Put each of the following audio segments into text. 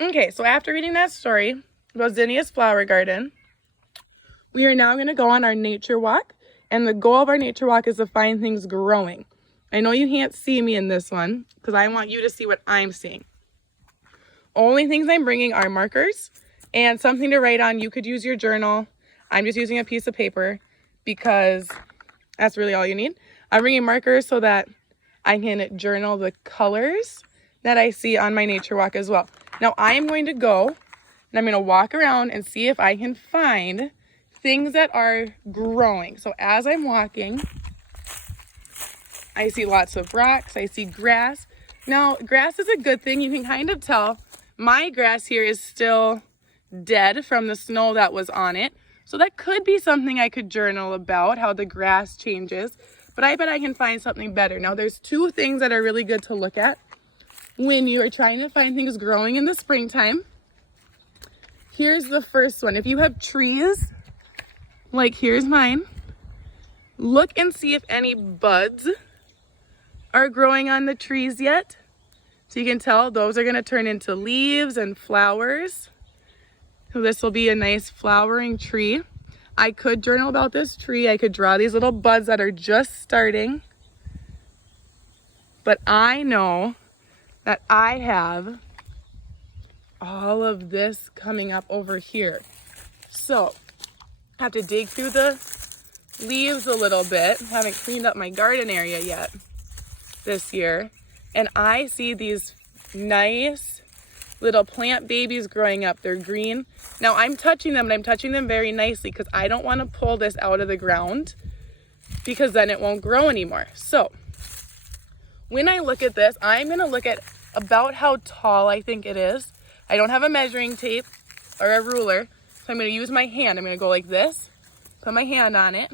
Okay, so after reading that story about Zinnia's flower garden, we are now going to go on our nature walk. And the goal of our nature walk is to find things growing. I know you can't see me in this one because I want you to see what I'm seeing. Only things I'm bringing are markers and something to write on. You could use your journal. I'm just using a piece of paper because that's really all you need. I'm bringing markers so that I can journal the colors that I see on my nature walk as well. Now I am going to go and I'm going to walk around and see if I can find things that are growing. So as I'm walking, I see lots of rocks. I see grass. Now, grass is a good thing. You can kind of tell my grass here is still dead from the snow that was on it. So that could be something I could journal about, how the grass changes. But I bet I can find something better. Now, there's two things that are really good to look at when you are trying to find things growing in the springtime. Here's the first one. If you have trees, like here's mine, look and see if any buds are growing on the trees yet. So you can tell those are going to turn into leaves and flowers. So this will be a nice flowering tree. I could journal about this tree. I could draw these little buds that are just starting. But I know that I have all of this coming up over here. So I have to dig through the leaves a little bit. Haven't cleaned up my garden area yet this year. And I see these nice little plant babies growing up. They're green. Now I'm touching them, and I'm touching them very nicely because I don't want to pull this out of the ground because then it won't grow anymore. So when I look at this, I'm going to look at about how tall I think it is. I don't have a measuring tape or a ruler, so I'm going to use my hand. I'm going to go like this, put my hand on it.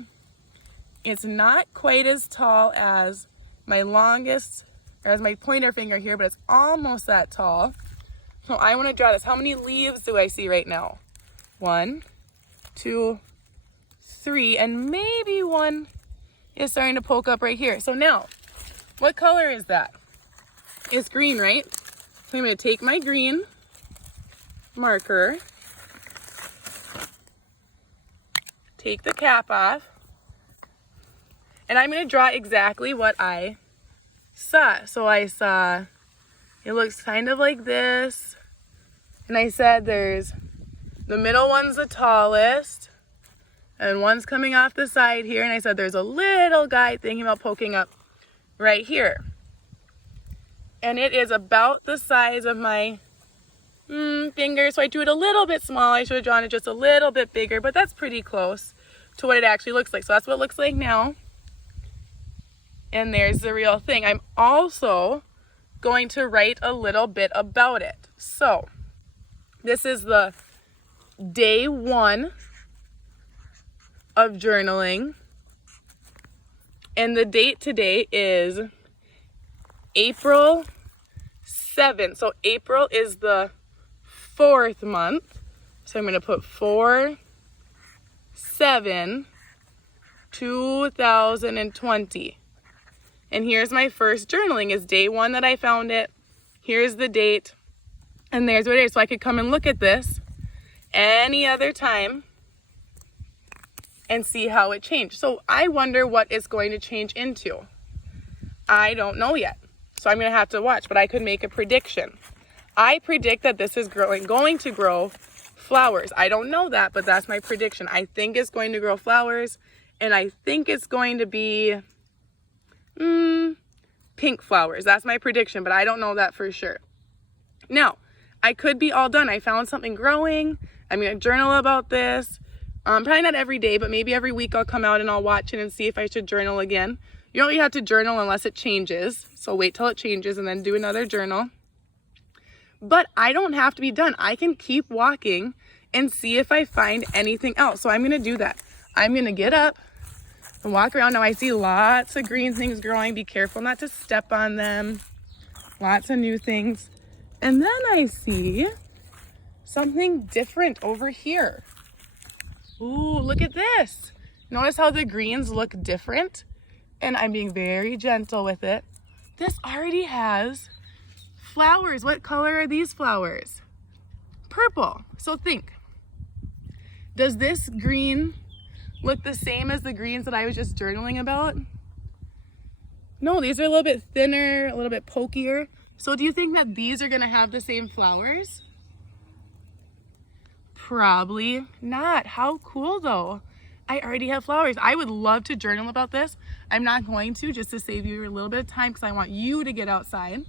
It's not quite as tall as my longest, or as my pointer finger here, but it's almost that tall. So I want to draw this. How many leaves do I see right now? 1, 2, 3, and maybe one is starting to poke up right here. So now, what color is that? It's green, right? So I'm going to take my green marker, take the cap off, and I'm going to draw exactly what I saw. So I saw, it looks kind of like this. And I said there's, the middle one's the tallest, and one's coming off the side here. And I said there's a little guy thinking about poking up right here. And it is about the size of my finger. So I drew it a little bit small. I should have drawn it just a little bit bigger, but that's pretty close to what it actually looks like. So that's what it looks like now. And there's the real thing. I'm also going to write a little bit about it. So this is the day 1 of journaling. And the date today is April 7th. So April is the 4th month. So I'm going to put 4/7/2020. And here's my first journaling, is day 1 that I found it. Here's the date. And there's what it is. So I could come and look at this any other time and see how it changed. So I wonder what it's going to change into. I don't know yet. So I'm going to have to watch, but I could make a prediction. I predict that this is going to grow flowers. I don't know that, but that's my prediction. I think it's going to grow flowers, and I think it's going to be pink flowers. That's my prediction, but I don't know that for sure. Now, I could be all done. I found something growing. I'm going to journal about this. Probably not every day, but maybe every week I'll come out and I'll watch it and see if I should journal again. You don't really have to journal unless it changes. So wait till it changes and then do another journal. But I don't have to be done. I can keep walking and see if I find anything else. So I'm going to do that. I'm going to get up and walk around. Now I see lots of green things growing. Be careful not to step on them. Lots of new things. And then I see something different over here. Ooh, look at this. Notice how the greens look different? And I'm being very gentle with it. This already has flowers. What color are these flowers? purple. So think, does this green look the same as the greens that I was just journaling about? No, these are a little bit thinner, a little bit pokier. So do you think that these are gonna have the same flowers? Probably not. How cool though. I already have flowers. I would love to journal about this. I'm not going to, just to save you a little bit of time because I want you to get outside.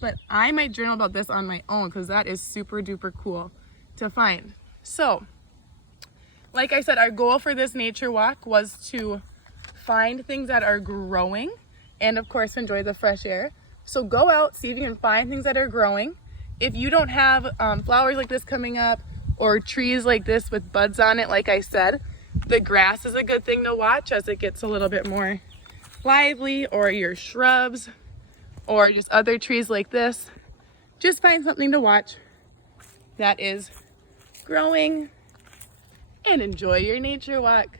But I might journal about this on my own because that is super duper cool to find. So, like I said, our goal for this nature walk was to find things that are growing and of course enjoy the fresh air. So go out, see if you can find things that are growing. If you don't have flowers like this coming up or trees like this with buds on it, like I said, the grass is a good thing to watch as it gets a little bit more lively, or your shrubs, or just other trees like this. Just find something to watch that is growing and enjoy your nature walk.